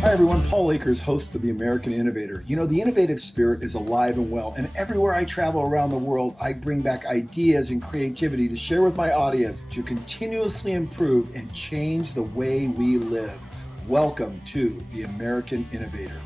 Hi everyone, Paul Akers, host of the American Innovator. You know, the innovative spirit is alive and well, and everywhere I travel around the world, I bring back ideas and creativity to share with my audience to continuously improve and change the way we live. Welcome to the American Innovator.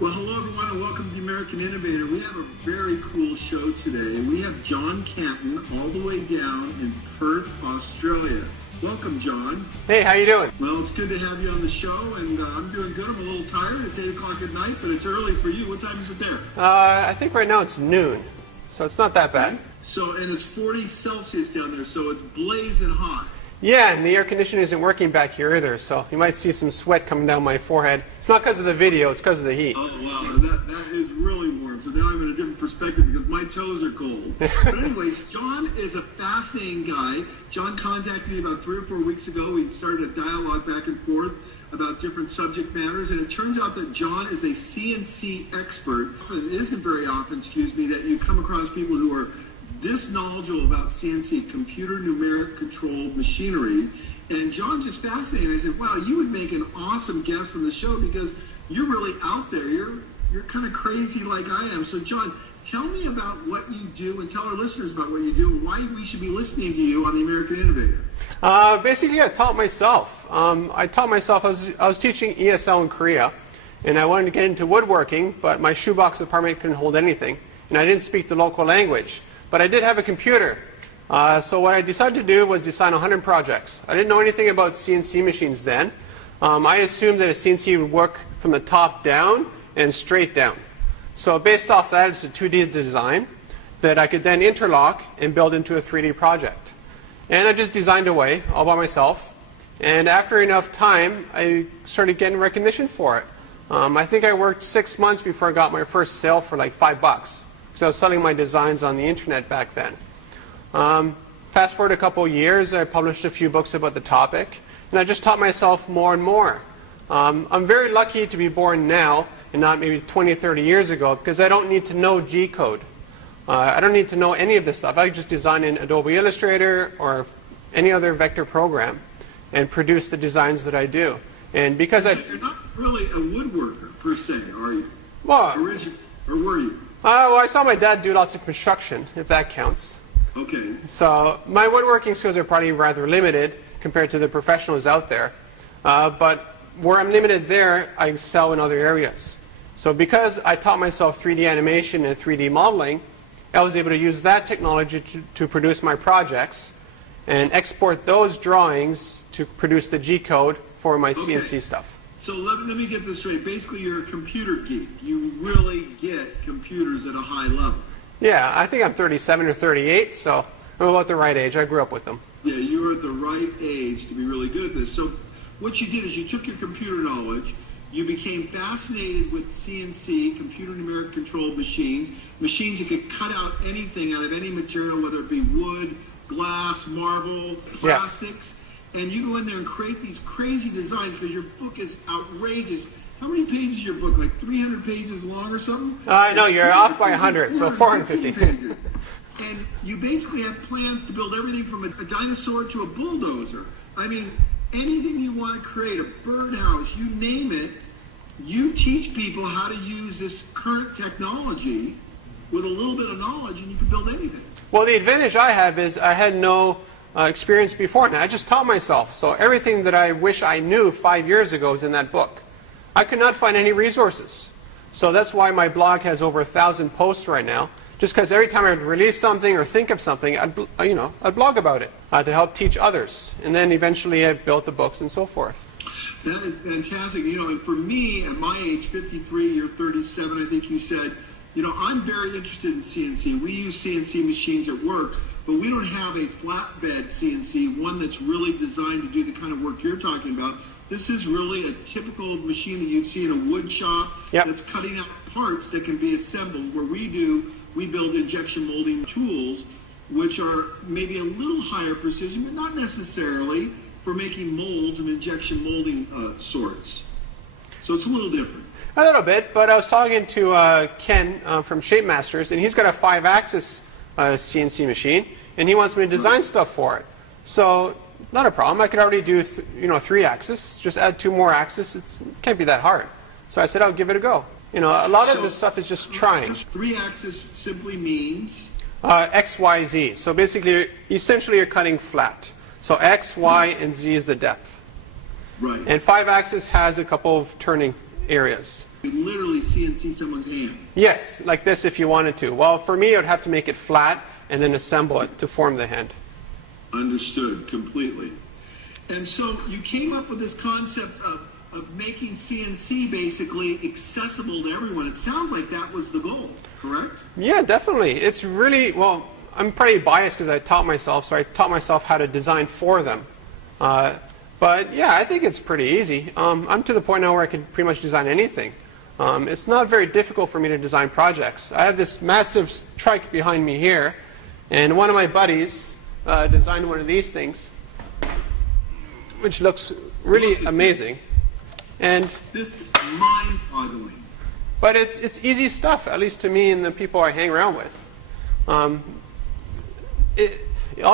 Well, hello everyone and welcome to the American Innovator. We have a very cool show today. We have Jon Cantin all the way down in Perth, Australia. Welcome, Jon. Hey, how you doing? Well, it's good to have you on the show, and I'm doing good. I'm a little tired. It's 8 o'clock at night, but it's early for you. What time is it there? I think right now it's noon, so it's not that bad. Okay. So, and it's 40 Celsius down there, so it's blazing hot. Yeah, and the air conditioning isn't working back here either, so you might see some sweat coming down my forehead. It's not because of the video, it's because of the heat. Oh, wow, that is really warm. So now I'm in a different perspective because my toes are cold. But anyways, Jon is a fascinating guy. Jon contacted me about 3 or 4 weeks ago. We started a dialogue back and forth about different subject matters, and it turns out that Jon is a CNC expert. It isn't very often, that you come across people who are this knowledgeable about CNC, computer numeric control machinery. And Jon just fascinated. I said, wow, you would make an awesome guest on the show because you're really out there. You're kind of crazy like I am. So Jon, tell me about what you do and tell our listeners about what you do and why we should be listening to you on the American Innovator. Basically, I taught myself. I was teaching ESL in Korea, and I wanted to get into woodworking, but my shoebox apartment couldn't hold anything, and I didn't speak the local language. But I did have a computer. So what I decided to do was design 100 projects. I didn't know anything about CNC machines then. I assumed that a CNC would work from the top down and straight down. So based off that, it's a 2D design that I could then interlock and build into a 3D project. And I just designed away all by myself. And after enough time, I started getting recognition for it. I think I worked 6 months before I got my first sale for like $5. So I was selling my designs on the internet back then. Fast forward a couple of years, I published a few books about the topic, and I just taught myself more and more. I'm very lucky to be born now and not maybe 20 or 30 years ago because I don't need to know G code. I don't need to know any of this stuff. I can just design in Adobe Illustrator or any other vector program and produce the designs that I do. And because you're not really a woodworker per se, are you? Well, or were you? Well, I saw my dad do lots of construction, if that counts. Okay. So my woodworking skills are probably rather limited compared to the professionals out there. But where I'm limited there, I excel in other areas. So because I taught myself 3D animation and 3D modeling, I was able to use that technology to produce my projects and export those drawings to produce the G code for my CNC stuff. So let me get this straight. Basically, you're a computer geek. You really get computers at a high level. Yeah, I think I'm 37 or 38, so I'm about the right age. I grew up with them. Yeah, you were at the right age to be really good at this. So what you did is you took your computer knowledge, you became fascinated with CNC, computer numeric control machines that could cut out anything out of any material, whether it be wood, glass, marble, plastics. Yeah. And you go in there and create these crazy designs because your book is outrageous. How many pages is your book? Like 300 pages long or something? No, you're off by 100, so 450. pages. And you basically have plans to build everything from a dinosaur to a bulldozer. I mean, anything you want to create, a birdhouse, you name it, you teach people how to use this current technology with a little bit of knowledge, and you can build anything. Well, the advantage I have is I had no experience before, and I just taught myself. So everything that I wish I knew 5 years ago is in that book. I could not find any resources. So that's why my blog has over 1,000 posts right now. Just because every time I'd release something or think of something, I'd blog about it to help teach others. And then eventually I built the books and so forth. That is fantastic. And for me, at my age, 53, you're 37, I think you said, I'm very interested in CNC. We use CNC machines at work, but we don't have a flatbed CNC, one that's really designed to do the kind of work you're talking about. This is really a typical machine that you'd see in a wood shop that's cutting out parts that can be assembled. Where we build injection molding tools, which are maybe a little higher precision, but not necessarily for making molds and injection molding sorts. So it's a little different. A little bit, but I was talking to Ken from Shape Masters, and he's got a 5-axis CNC machine, and he wants me to design stuff for it. So not a problem. I could already do 3 axis. Just add 2 more axis. It can't be that hard. So I said I'll give it a go. A lot of this stuff is just trying. 3 axis simply means X, Y, Z. So basically, essentially, you're cutting flat. So X, Y, and Z is the depth. Right. And 5 axis has a couple of turning areas. You could literally CNC someone's hand. Yes, like this if you wanted to. Well, for me, I would have to make it flat and then assemble it to form the hand. Understood completely. And so you came up with this concept of making CNC basically accessible to everyone. It sounds like that was the goal, correct? Yeah, definitely. It's really, well, I'm pretty biased because I taught myself, so I taught myself how to design for them. But yeah, I think it's pretty easy. I'm to the point now where I can pretty much design anything. It's not very difficult for me to design projects. I have this massive trike behind me here, and one of my buddies designed one of these things, which looks really amazing. And this is mind-boggling. But it's easy stuff, at least to me and the people I hang around with. All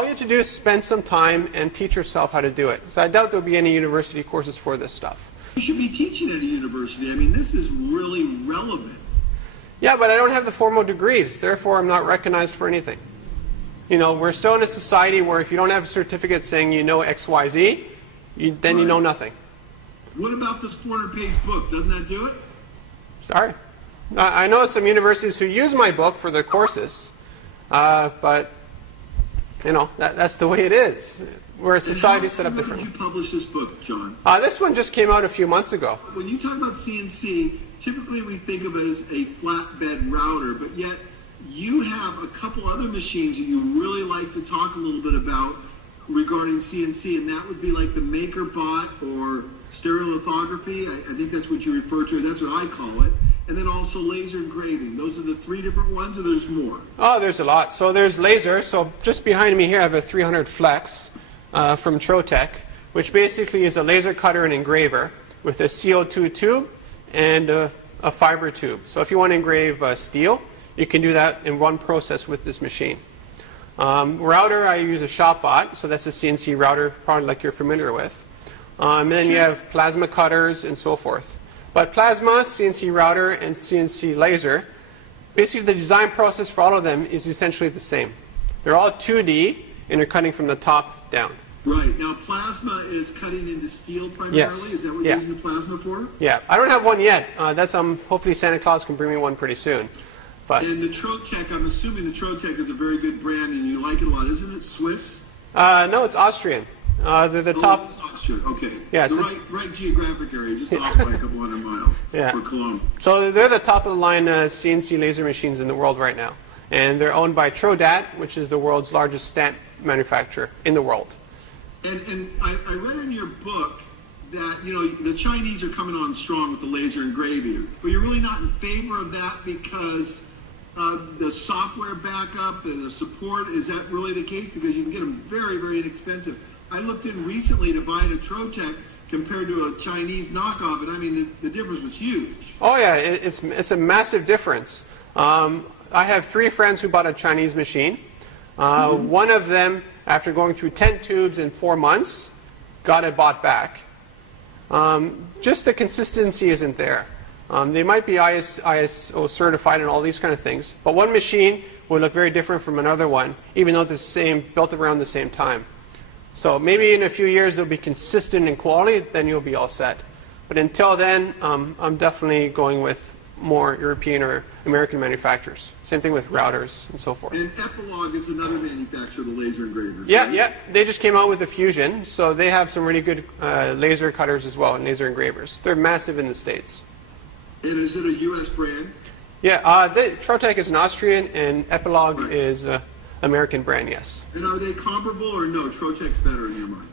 you have to do is spend some time and teach yourself how to do it. So I doubt there'll be any university courses for this stuff. You should be teaching at a university. I mean, this is really relevant. Yeah, but I don't have the formal degrees. Therefore, I'm not recognized for anything. We're still in a society where if you don't have a certificate saying you know X, Y, Z, then you know nothing. What about this 400-page book? Doesn't that do it? Sorry. I know some universities who use my book for their courses, but that's the way it is. We're a society set up differently. When did you publish this book, John? This one just came out a few months ago. When you talk about CNC, typically we think of it as a flatbed router, but yet you have a couple other machines that you really like to talk a little bit about regarding CNC, and that would be like the MakerBot or stereolithography. I think that's what you refer to. That's what I call it. And then also laser engraving. Those are the 3 different ones, or there's more? Oh, there's a lot. So there's laser. So just behind me here, I have a 300 Flex from Trotec, which basically is a laser cutter and engraver with a CO2 tube and a fiber tube. So if you want to engrave steel, you can do that in one process with this machine. Router, I use a ShopBot. So that's a CNC router, probably like you're familiar with. And then you have plasma cutters and so forth. But plasma, CNC router, and CNC laser, basically the design process for all of them is essentially the same. They're all 2D, and they're cutting from the top down. Right. Now, plasma is cutting into steel primarily? Yes. Is that what you're using plasma for? Yeah. I don't have one yet. Hopefully Santa Claus can bring me one pretty soon. And the Trotec, I'm assuming the Trotec is a very good brand, and you like it a lot. Isn't it Swiss? No, it's Austrian. They're the top. It's Austrian. Okay. Yes. The right geographic area, just off by a couple hundred miles for Cologne. So they're the top of the line CNC laser machines in the world right now. And they're owned by Trodat, which is the world's largest stamp manufacturer in the world. And I read in your book that, the Chinese are coming on strong with the laser engraving. But you're really not in favor of that because the software backup, the support, is that really the case? Because you can get them very, very inexpensive. I looked in recently to buy a Trotec compared to a Chinese knockoff, and I mean, the difference was huge. Oh yeah, it's a massive difference. I have 3 friends who bought a Chinese machine. One of them, after going through 10 tubes in 4 months, got it bought back. Just the consistency isn't there. They might be ISO certified and all these kind of things, but one machine would look very different from another one, even though they're built around the same time. So maybe in a few years they'll be consistent in quality, then you'll be all set. But until then, I'm definitely going with more European or American manufacturers. Same thing with routers and so forth. And Epilog is another manufacturer of the laser engravers. Yeah, right? Yeah. They just came out with a Fusion, so they have some really good laser cutters as well and laser engravers. They're massive in the States. And is it a U.S. brand? Yeah, Trotec is an Austrian, and Epilog is American brand, yes. And are they comparable, or no, Trotec's better in your mind?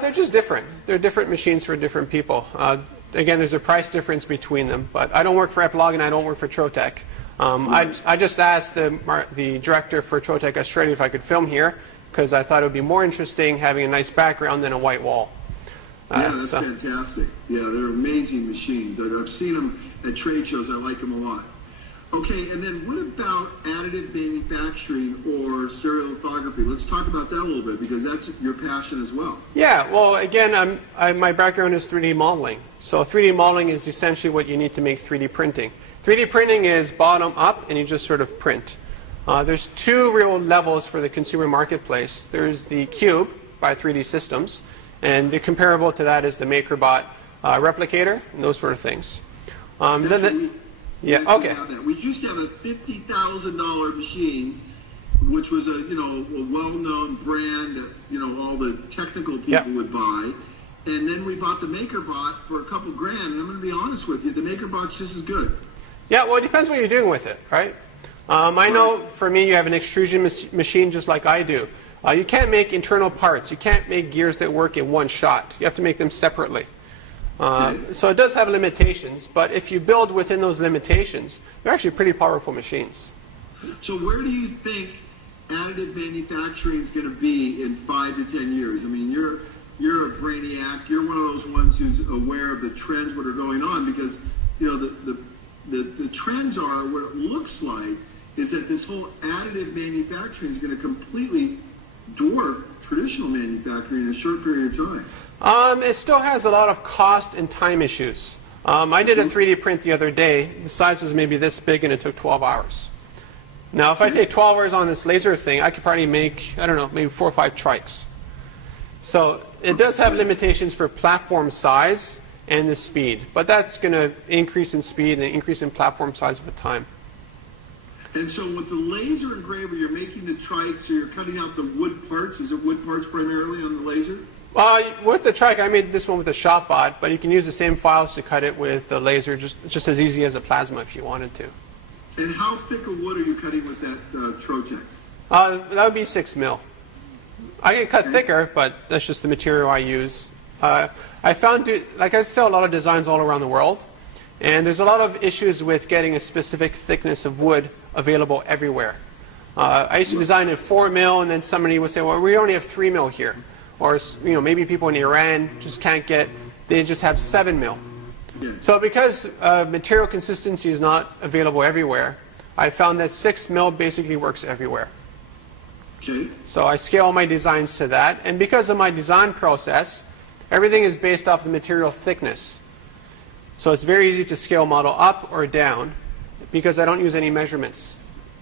They're just different. They're different machines for different people. Again, there's a price difference between them, but I don't work for Epilog and I don't work for Trotec. I just asked the director for Trotec Australia if I could film here, because I thought it would be more interesting having a nice background than a white wall. Yeah, that's fantastic. Yeah, they're amazing machines. I've seen them at trade shows. I like them a lot. Okay, and then what about additive manufacturing or stereolithography? Let's talk about that a little bit, because that's your passion as well. Yeah, well, again, my background is 3D modeling. So 3D modeling is essentially what you need to make 3D printing. 3D printing is bottom up, and you just sort of print. There's two real levels for the consumer marketplace. There's the Cube by 3D Systems, and the comparable to that is the MakerBot replicator and those sort of things. Yeah, okay. We used to have a $50,000 machine, which was a well-known brand that all the technical people would buy, and then we bought the MakerBot for a couple grand. And I'm going to be honest with you, the MakerBot's just as good. Yeah, well, it depends what you're doing with it, right? I know for me, you have an extrusion machine just like I do. You can't make internal parts. You can't make gears that work in one shot. You have to make them separately. So it does have limitations, but if you build within those limitations, they're actually pretty powerful machines. So where do you think additive manufacturing is going to be in 5 to 10 years? I mean, you're a brainiac. You're one of those ones who's aware of the trends that are going on, because the trends are, what it looks like is that this whole additive manufacturing is going to completely dwarf traditional manufacturing in a short period of time. It still has a lot of cost and time issues. I did a 3D print the other day. The size was maybe this big, and it took 12 hours. Now, if I take 12 hours on this laser thing, I could probably make, I don't know, maybe 4 or 5 trikes. So it does have limitations for platform size and the speed, but that's going to increase in speed and increase in platform size over time. And so with the laser engraver, you're making the trikes, so you're cutting out the wood parts. Is it wood parts primarily on the laser? With the trike, I made this one with a ShopBot, but you can use the same files to cut it with the laser, just as easy as a plasma if you wanted to. And how thick of wood are you cutting with that Trotec? That would be 6 mil. I can cut thicker, but that's just the material I use. I found, like I sell a lot of designs all around the world, and there's a lot of issues with getting a specific thickness of wood available everywhere. I used to design at 4 mil, and then somebody would say, well, we only have 3 mil here. Or maybe people in Iran just can't get, they just have 7 mil. Yeah. So because material consistency is not available everywhere, I found that 6 mil basically works everywhere. Okay. So I scale my designs to that, and because of my design process, everything is based off the material thickness. So it's very easy to scale model up or down because I don't use any measurements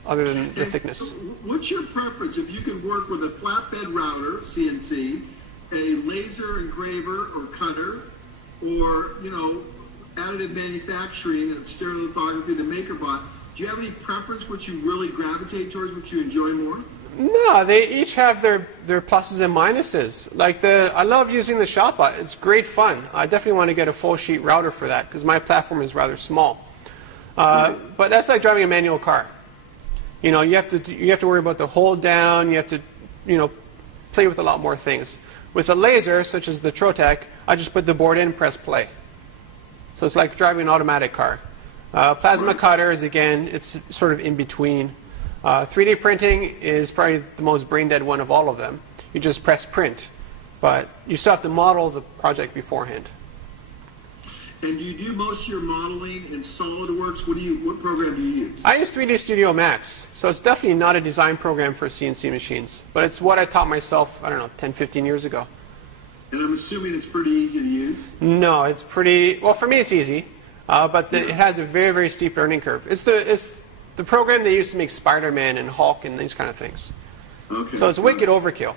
other than the thickness. So what's your preference if you can work with a flatbed router, CNC, a laser engraver or cutter, or additive manufacturing and stereolithography, the MakerBot? Do you have any preference which you really gravitate towards, which you enjoy more? No, they each have their pluses and minuses. Like I love using the ShopBot. It's great fun. I definitely want to get a full sheet router for that because my platform is rather small. But that's like driving a manual car. You have to worry about the hold down. You have to, play with a lot more things. With a laser, such as the Trotec, I just put the board in and press play. So it's like driving an automatic car. Plasma cutters, again, it's sort of in between. 3D printing is probably the most brain-dead one of all of them. You just press print, but you still have to model the project beforehand. And do you do most of your modeling in SolidWorks? What program do you use? I use 3D Studio Max, so it's definitely not a design program for CNC machines, but it's what I taught myself, I don't know, 10, 15 years ago. And I'm assuming it's pretty easy to use? No, it's pretty, well, for me it's easy, but it has a very, very steep learning curve. It's the program they used to make Spider-Man and Hulk and these kind of things. Okay. So it's wicked overkill.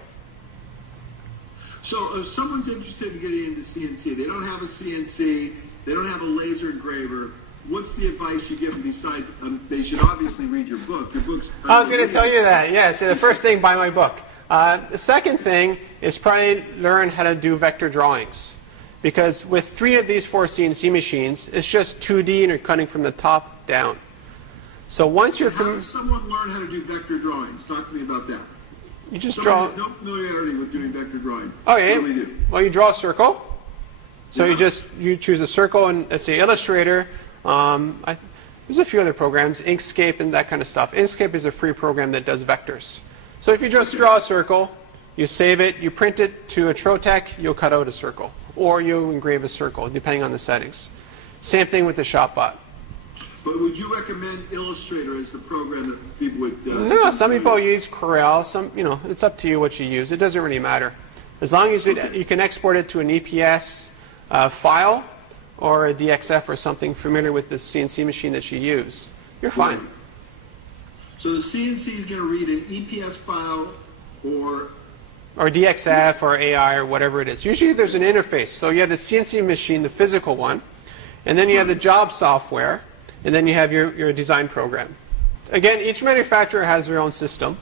So if someone's interested in getting into CNC, they don't have a CNC, they don't have a laser engraver, what's the advice you give them besides, they should obviously read your book. Your book's I was going to tell you that, yeah. So the first thing, buy my book. The second thing is probably learn how to do vector drawings. Because with 3 of these 4 CNC machines, it's just 2D and you're cutting from the top down. So once you're How does someone learn how to do vector drawings? Talk to me about that. You just Someone has no familiarity with doing vector drawing. Okay. What do we do? Well, you draw a circle. So Yeah. you choose a circle, and let's say Illustrator. There's a few other programs, Inkscape and that kind of stuff. Inkscape is a free program that does vectors. So if you just draw a circle, you save it, you print it to a Trotec, you'll cut out a circle, or you'll engrave a circle, depending on the settings. Same thing with the ShopBot. But would you recommend Illustrator as the program that people would? No, some people use Corel. Some, you know, it's up to you what you use. It doesn't really matter, as long as you can export it to an EPS file or a DXF or something familiar with the CNC machine that you use. You're fine. Right. So the CNC is going to read an EPS file or DXF or AI or whatever it is. Usually there's an interface. So you have the CNC machine, the physical one, and then you have the job software, and then you have your design program. Again, each manufacturer has their own system.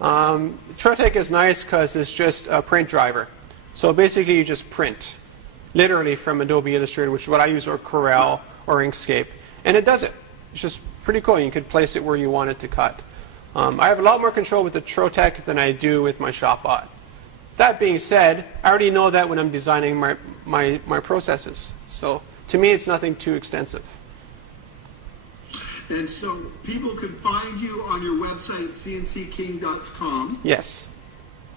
Trotec is nice because it's just a print driver. So basically you just print, literally from Adobe Illustrator, which is what I use, or Corel or Inkscape, and it does it. It's just pretty cool. You could place it where you want it to cut. I have a lot more control with the Trotec than I do with my ShopBot. That being said, I already know that when I'm designing my processes. So to me, it's nothing too extensive. And so people can find you on your website, cncking.com. Yes.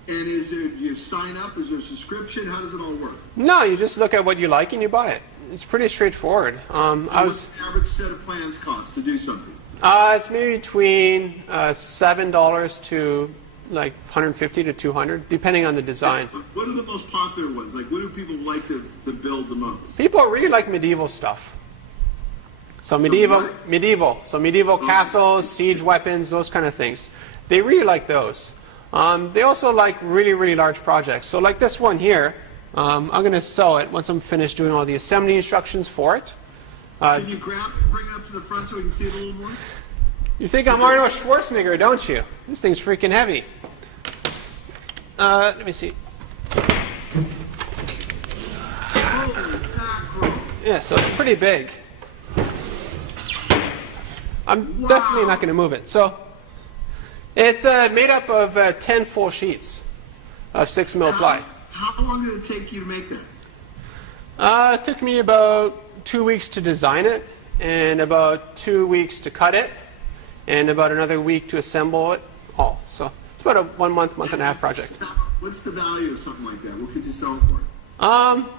And is there, you sign up? Is there a subscription? How does it all work? No, you just look at what you like and you buy it. It's pretty straightforward. What's the average set of plans cost to do something? It's maybe between $7 to like $150 to $200, depending on the design. What are the most popular ones? Like, what do people like to build the most? People really like medieval stuff. So medieval castles, siege weapons, those kind of things. They really like those. They also like really, really large projects. So like this one here, I'm going to sell it once I'm finished doing all the assembly instructions for it. Can you grab it and bring it up to the front so we can see it a little more? You think I'm Arnold Schwarzenegger, don't you? This thing's freaking heavy. Let me see. Yeah, so it's pretty big. I'm definitely not going to move it. So it's made up of 10 full sheets of 6 mil ply. How long did it take you to make that? It took me about 2 weeks to design it, and about 2 weeks to cut it, and about another week to assemble it all. So it's about a 1 month, month and a half project. What's the value of something like that? What could you sell it for?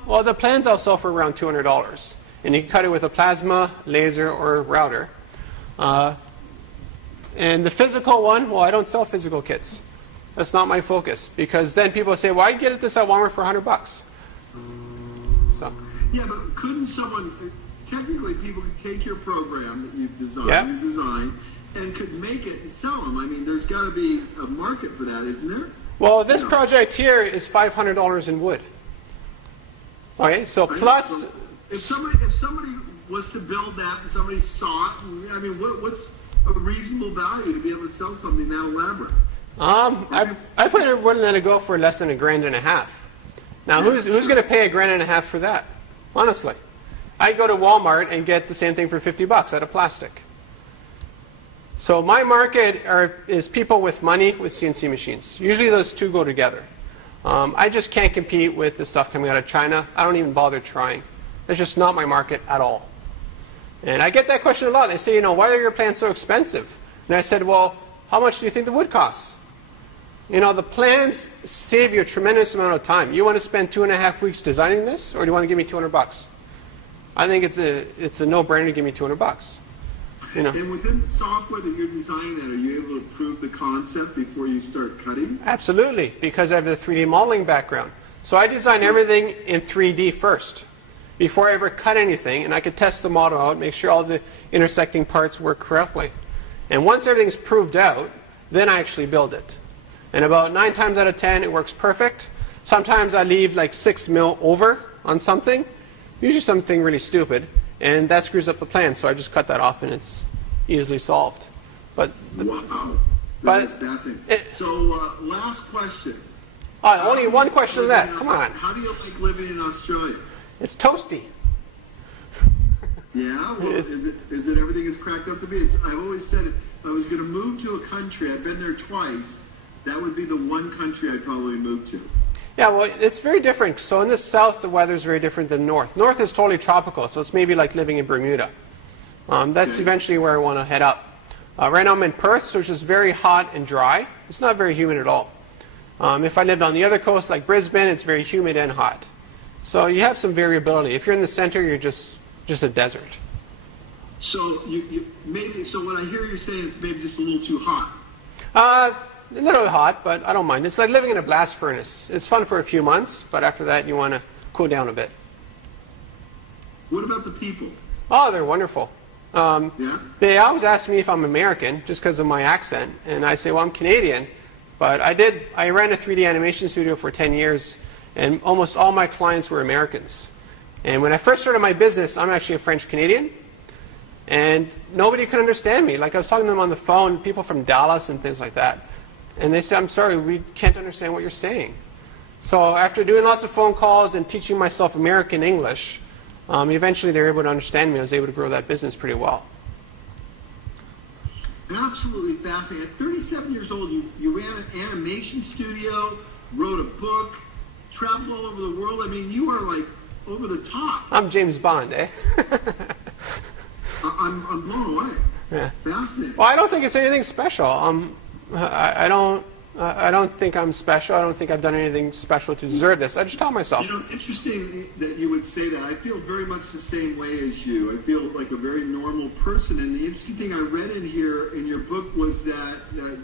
Well, the plans I'll sell for around $200, and you can cut it with a plasma, laser, or router. And the physical one, well, I don't sell physical kits. That's not my focus, because then people say, well, I can get this at Walmart for $100. So. Yeah, but couldn't someone, technically people could take your program that you've designed, and could make it and sell them. I mean, there's got to be a market for that, isn't there? Well, this project here is $500 in wood. Okay, so plus... So if somebody was to build that and somebody saw it, and, I mean, what's a reasonable value to be able to sell something that elaborate? I put it willing to let it go for less than $1.5 grand. Now, who's going to pay $1.5 grand for that? Honestly, I go to Walmart and get the same thing for $50 out of plastic. So my market is people with money with CNC machines. Usually those two go together. I just can't compete with the stuff coming out of China. I don't even bother trying. That's just not my market at all. And I get that question a lot. They say, you know, why are your plans so expensive? And I said, well, how much do you think the wood costs? You know, the plans save you a tremendous amount of time. You want to spend 2.5 weeks designing this, or do you want to give me $200? I think it's a no-brainer to give me $200. You know. And within the software that you're designing that, are you able to prove the concept before you start cutting? Absolutely, because I have a 3D modeling background. So I design everything in 3D first before I ever cut anything, and I could test the model out, make sure all the intersecting parts work correctly. And once everything's proved out, then I actually build it. And about 9 times out of 10, it works perfect. Sometimes I leave like 6 mil over on something, usually something really stupid, and that screws up the plan, so I just cut that off and it's easily solved. But wow, that's fascinating. So last question. Only one question left. Come on. How do you like living in Australia? It's toasty. Yeah, well, is it everything is cracked up to be? I've always said if I was going to move to a country, I've been there twice, that would be the one country I'd probably move to. Yeah, well, it's very different. So in the south, the weather is very different than north. North is totally tropical, so it's maybe like living in Bermuda. That's eventually where I want to head up. Right now I'm in Perth, so it's just very hot and dry. It's not very humid at all. If I lived on the other coast, like Brisbane, it's very humid and hot. So you have some variability. If you're in the center, you're just a desert. So so what I hear you saying, it's maybe just a little too hot. A little hot, but I don't mind. It's like living in a blast furnace. It's fun for a few months, but after that you want to cool down a bit. What about the people? Oh, they're wonderful. Yeah? They always ask me if I'm American just because of my accent, and I say, well, I'm Canadian. But I ran a 3D animation studio for 10 years, and almost all my clients were Americans. And when I first started my business, I'm actually a French Canadian, and nobody could understand me. Like I was talking to them on the phone, people from Dallas and things like that, and they said, I'm sorry, we can't understand what you're saying. So after doing lots of phone calls and teaching myself American English, eventually they were able to understand me. I was able to grow that business pretty well. Absolutely fascinating. At 37 years old, you ran an animation studio, wrote a book, traveled all over the world. I mean, you are like over the top. I'm James Bond, eh? I'm blown away. Yeah. Fascinating. Well, I don't think it's anything special. I don't think I'm special. I don't think I've done anything special to deserve this. I just tell myself. You know, interesting that you would say that. I feel very much the same way as you. I feel like a very normal person. And the interesting thing I read in here in your book was that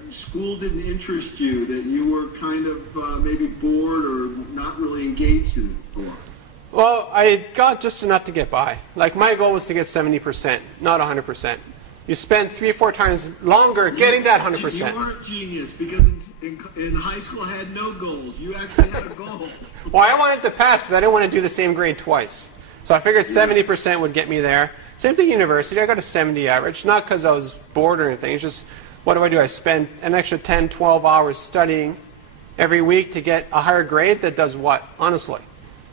school didn't interest you, that you were kind of maybe bored or not really engaged in it. Well, I got just enough to get by. Like my goal was to get 70%, not 100%. You spend 3 or 4 times longer getting that 100%. You weren't genius because in high school I had no goals. You actually had a goal. Well, I wanted to pass because I didn't want to do the same grade twice. So I figured 70% would get me there. Same thing university. I got a 70 average, not because I was bored or anything. It's just, what do? I spend an extra 10, 12 hours studying every week to get a higher grade that does what, honestly?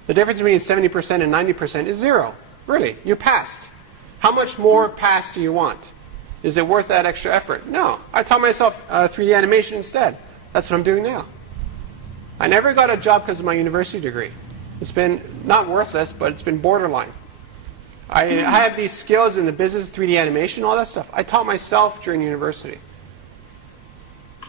The difference between 70% and 90% is 0. Really, you passed. How much more pass do you want? Is it worth that extra effort? No. I taught myself 3D animation instead. That's what I'm doing now. I never got a job because of my university degree. It's been not worthless, but it's been borderline. I have these skills in the business, 3D animation, all that stuff. I taught myself during university.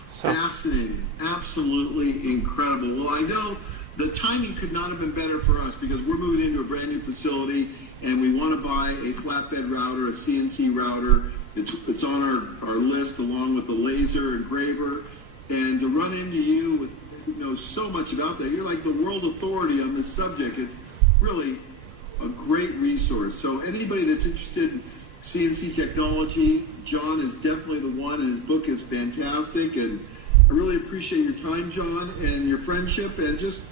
So. Fascinating. Absolutely incredible. Well, I know the timing could not have been better for us because we're moving into a brand new facility and we want to buy a flatbed router, a CNC router. It's on our list along with the laser engraver. And to run into you with so much about that, you're like the world authority on this subject. It's really a great resource. So anybody that's interested in CNC technology, Jon is definitely the one, and his book is fantastic. And I really appreciate your time, Jon, and your friendship and just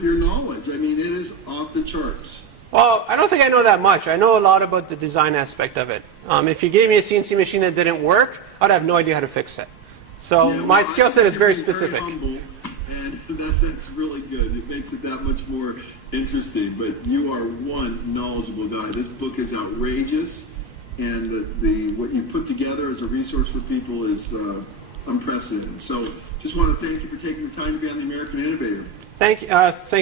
your knowledge. I mean, it is off the charts. Well, I don't think I know that much. I know a lot about the design aspect of it. If you gave me a CNC machine that didn't work, I'd have no idea how to fix it. So yeah, my skill set is very specific. Very humble, and that's really good. It makes it that much more interesting. But you are one knowledgeable guy. This book is outrageous, and what you put together as a resource for people is unprecedented. So just want to thank you for taking the time to be on the American Innovator. Thank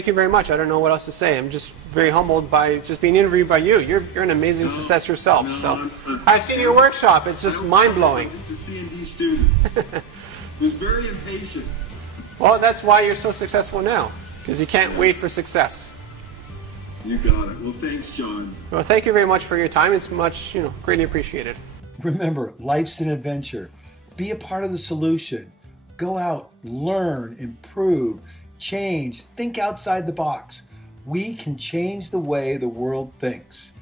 you very much. I don't know what else to say. I'm just very humbled by just being interviewed by you. You're an amazing success yourself. I've seen your workshop. It's just mind-blowing. It's a C&D student who's very impatient. Well, that's why you're so successful now, because you can't wait for success. You got it. Well, thanks, Jon. Well, thank you very much for your time. It's much, greatly appreciated. Remember, life's an adventure. Be a part of the solution. Go out, learn, improve, change, think outside the box. We can change the way the world thinks.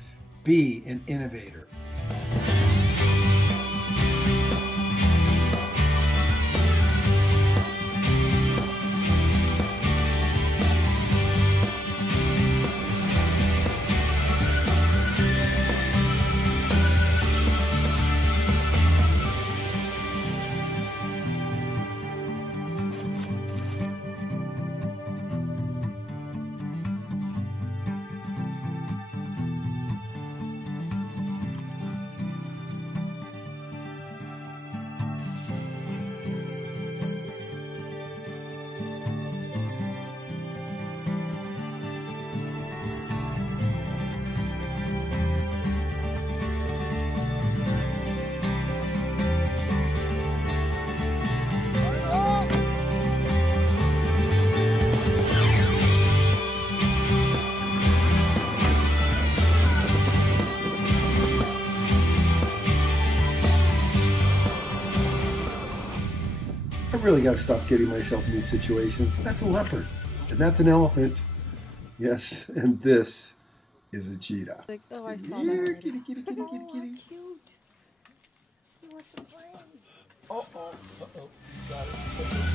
Be an innovator. really got to stop getting myself in these situations. That's a leopard, and that's an elephant. Yes, and this is a cheetah. Like, oh, I saw Here, that. kitty, kitty, kitty, kitty, Oh, kitty. cute. He wants to play. Uh-oh, uh-oh. Got it.